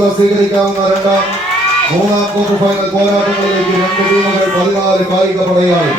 മാത്രം സ്വീകരിക്കാവുന്ന മൂന്നാം quarter final പോരാട്ടങ്ങളിലേക്ക് രണ്ട് ടീമുകൾ 14 കായിക പടയാളികൾ.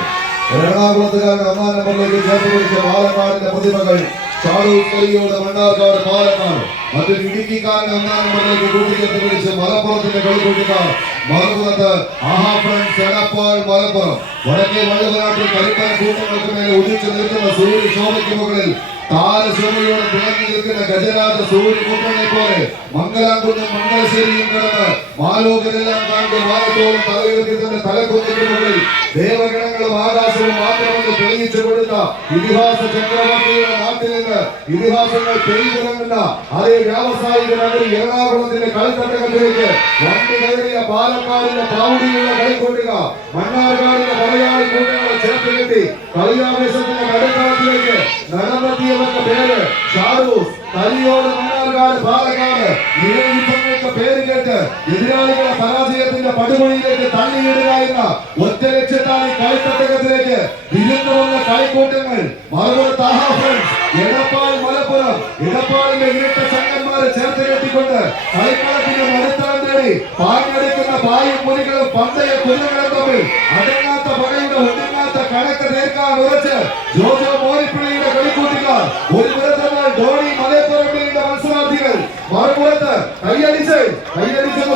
എറണാകുളത്തുകാരൻ ഒന്നാം നമ്പറിലേക്ക് ചേർത്ത് പിടിച്ച പാലക്കാടിന്റെ പ്രതിഭകൾ ഷാഡൂസ് മണ്ണാർക്കാട് പാലക്കാട്. മറ്റൊരു ഇടുക്കിക്കാരൻ ഒന്നാം നമ്പറിലേക്ക് കൂട്ടിച്ചേർത്ത് പിടിച്ച് മലപ്പുറത്തിന്റെ കളിക്കൂട്ടുകാർ മറുപുറത്ത് ആഹാ ഫ്രണ്ട്സ് എടപ്പാൾ മലപ്പുറം. വടക്കേ വള്ളുവനാട്ടിൽ കളിപ്പന കൂട്ടങ്ങൾക്ക് മേലെ ഉദിച്ചു നിൽക്കുന്ന സൂര്യ ശോഭയ്ക്ക് മുകളിൽ താരശോഭയോടെ തിളങ്ങി നിൽക്കുന്ന ഗജരാജ സൂര്യപുത്രനെ പോലെ മംഗലാംകുന്നും മംഗലശ്ശേരിയും കടന്ന് മാലോകരെല്ലാം കാണുന്ന വാരത്തോളം തലയുയർത്തി തലക്കുന്നിന് മുകളിൽ ദേവഗണങ്ങളും ആകാശവും മാത്രമെന്ന് തെളിയിച്ചു കൊടുത്ത ഇതിഹാസ ചക്രവർത്തിയുടെ നാട്ടിൽ നിന്ന് ഇതിഹാസങ്ങൾ പെയ്തിറങ്ങുന്ന അതേ വ്യാവസായിക നഗരി എറണാകുളത്തിന്റെ കളിത്തട്ടകത്തിലേക്ക് വണ്ടി കയറിയ പാലക്കാടിന്റെ പ്രൗഢിയുള്ള കളിക്കൊണ്ടുക മണ്ണാർക്കാടിന്റെ മലയാളി കൂട്ടങ്ങളെ ചേർത്ത് കെട്ടി കളിയാവേശത്തിന്റെ നടുക്കളത്തിലേക്ക് നടന്നെത്തിയവരുടെ പേര് ഷാഡൂസ്. തലിയോട് മണ്ണാർക്കാട് പാലക്കാട് നിലയുദ്ധങ്ങൾക്ക് പേര് കേട്ട് എതിരാളികളെ പരാജയത്തിന്റെ പടുകുഴിയിലേക്ക് തള്ളിയിടുക എന്ന ഒറ്റ ലക്ഷ്യത്താണ് ഈ കളിത്തട്ടകത്തിലേക്ക് വിരുന്നു വന്ന കളിക്കൂട്ടങ്ങൾ. മറുപുറത്ത് ആഹാ ഫ്രണ്ട്സ് എടപ്പാൾ മലപ്പുറം. ഇടപ്പാളിന്റെ ഇരട്ട ചങ്ങന്മാരെ ചേർത്ത് കെട്ടിക്കൊണ്ട് കളിക്കളത്തിന്റെ മടുത്തളം തേടി പാഞ്ഞെടുക്കുന്ന പായും പുലികളും പന്തയ കുതിരകളും തമ്മിൽ അടങ്ങാത്ത പകയുടെ ഒടുങ്ങാത്ത കണക്ക് തീർക്കാൻ ഉറച്ച് ജോജോ മോരിപ്പിള്ളിയുടെ കളിക്കൂട്ടുകാർ. ഒരു പുറത്തുനിന്നാൽ ധോണി മലപ്പുറമ്പിളിയുടെ മത്സരാർത്ഥികൾ. മറുപുറത്ത് കൈയടിച്ച്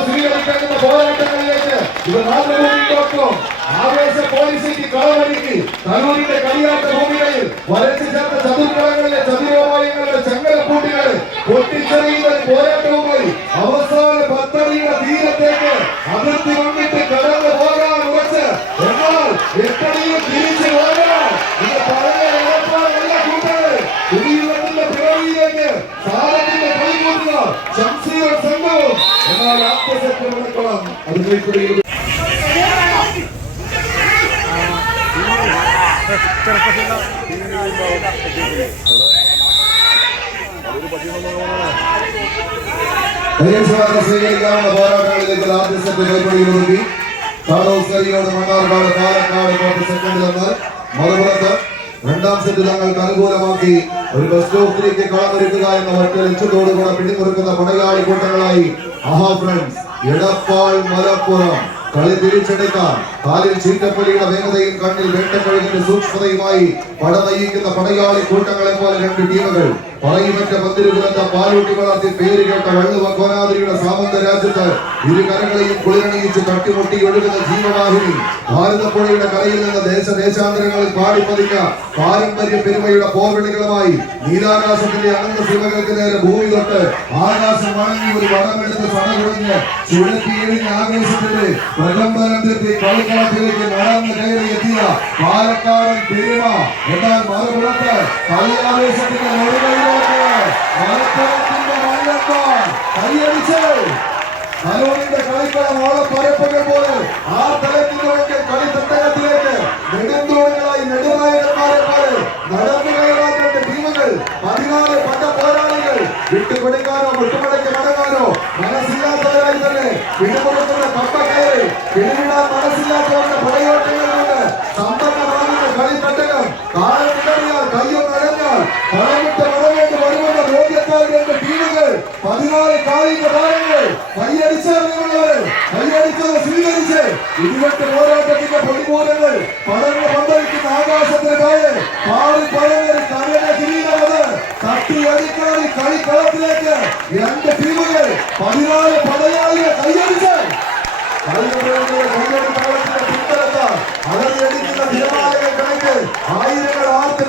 സ്വീകരിക്കുന്ന പോരാട്ടങ്ങളിലേക്ക് ഇവർ മാതൃഭൂമിക്കൊപ്പം ആവേശ പോലീസിക്ക് കളമൊരുക്കി തരൂരിന്റെ കളിയാട്ട ഭൂമികളിൽ വരച്ചു ചേർത്ത ചതുർകളങ്ങളിലെ ചതുരോപായങ്ങളുടെ ചങ്ങലക്കൂട്ടുകൾ പൊട്ടിച്ചെറിയുന്ന പോരാട്ടവുമായി അവസാന പത്തടിയുടെ തീരത്തേക്ക് അതിർത്തി വന്നിട്ട് കടന്നു പോകാൻ ഉറച്ച് എന്നാൽ എത്രയും തിരിച്ചു പോകാൻ ഇത് പഴയ എളുപ്പമല്ല കൂട്ടുകൾ. കുടിവെള്ളത്തിന്റെ പിറവിയിലേക്ക് സാധനത്തിന്റെ കളിക്കൂട്ടുക ശംസീർ സംഘവും. എന്നാൽ ആത്മശക്തി മുടക്കണം അത് കൈപ്പിടിയിൽ സ്വീകരിക്കാവുന്ന പോരാട്ടങ്ങളിലേക്ക് ആദ്യ സെറ്റ് കൈപ്പിടിയിൽ ഒതുക്കി ഷാഡോസ് കരിയോട് മണ്ണാർക്കാട് പാലക്കാട് 10 സെക്കൻഡിൽ എന്നാൽ മറുപുറത്ത് രണ്ടാം സെറ്റ് തങ്ങൾക്ക് അനുകൂലമാക്കി ഒരു ബെസ്റ്റ് ഓഫ് 3ക്ക് കളമൊരുക്കുക എന്ന ഒറ്റ ലക്ഷ്യത്തോടുകൂടെ പിടിമുറുക്കുന്ന പടയാളി കൂട്ടങ്ങളായി ആഹാ ഫ്രണ്ട്സ് എടപ്പാൾ മലപ്പുറം. കളി തിരിച്ചെടുക്കാൻ കാലിൽ ചീറ്റപ്പലിയുടെ വേഗതയും കണ്ണിൽ വേട്ടക്കഴുകിന്റെ സൂക്ഷ്മതയുമായി പട നയിക്കുന്ന പടയാളി കൂട്ടങ്ങളെ പോലെ രണ്ട് ടീമുകൾ. പറയുമറ്റ പന്തിരുകുലത്ത പാലൂട്ടി വളർത്തി പേര് കേട്ട വള്ളുവ കോനാതിരിയുടെ സാമന്ത രാജ്യത്ത് ഇരു കരകളെയും കുളിരണിയിച്ച് തട്ടിമുട്ടി ഒഴുകുന്ന ജീവവാഹിനി ഭാരതപ്പുഴയുടെ കരയിൽ നിന്ന് ദേശാന്തരങ്ങളിൽ പാടിപ്പതിഞ്ഞ പാരമ്പര്യ പെരുമയുടെ പോർവിളികളുമായി നീലാകാശത്തിന്റെ അനന്ത സീമകൾക്ക് നേരെ ഭൂമി തൊട്ട് ആകാശം വണങ്ങി ഒരു വടമെടുത്ത് സടകുടഞ്ഞ് ചുഴറ്റി എഴിഞ്ഞ ആവേശത്തിന്റെ പ്രകമ്പനം തീർത്തി കളിക്കളത്തിലേക്ക് നടന്ന് കയറി എത്തിയ പാലക്കാടൻ പെരുമ. എന്നാൽ മറുപുറത്ത് കളിയാവേശത്തിന്റെ നെടുകയിലേക്ക് മലപ്പുറത്തിന്റെ മല്ലന്മാർ കൈയടിച്ച് തലൂരിന്റെ കളിക്കളം ഓളപ്പരപ്പുകൾ പോലെ ആ തലത്തിലേക്ക് കളിത്തട്ടകത്തിലേക്ക് നെടുന്തൂണുകളായി നെടുനായകന്മാരെ പോലെ നടന്നു കയറാൻ രണ്ട് ടീമുകൾ. 14 പട്ട പോരാളികൾ. വിട്ടുകൊടുക്കാനോ വിട്ടുമടക്കി മടങ്ങാനോ മനസ്സില്ലാത്തവരായി തന്നെ പിടിമുറുക്കുന്ന കപ്പ കയറി പിടിവിടാൻ മനസ്സില്ലാത്തവരുടെ പടയോട്ടങ്ങൾ കൊണ്ട് സമ്പന്നമാകുന്ന കളിത്തട്ടകം. കാലത്തിടറിയാൽ കയ്യും നടഞ്ഞാൽ പണമിട്ട് മടങ്ങേണ്ടി വരുമെന്ന ബോധ്യത്താൽ രണ്ട് ടീമുകൾ. 14 കായിക താരങ്ങൾ കൈയടിച്ചത് സ്വീകരിച്ച് ഇരുപത്തി പോരാട്ടത്തിന്റെ പ്രതികൂലങ്ങൾ പടർന്ന് പന്തളിക്കുന്ന ആകാശത്തിന് താഴെ പാറി പഴങ്ങി കരയുടെ കിരീടമത് തട്ടിയടിക്കാൻ കളിക്കളത്തിലേക്ക് രണ്ട് ടീമുകൾ. 14 പടയാളികൾ കൈയടിച്ച് കൈയടിക്കുന്ന പിന്തലത്താൽ അലറിയടിക്കുന്ന തിരമാലകൾ കണക്ക് ആയിരങ്ങൾ ആർത്ത്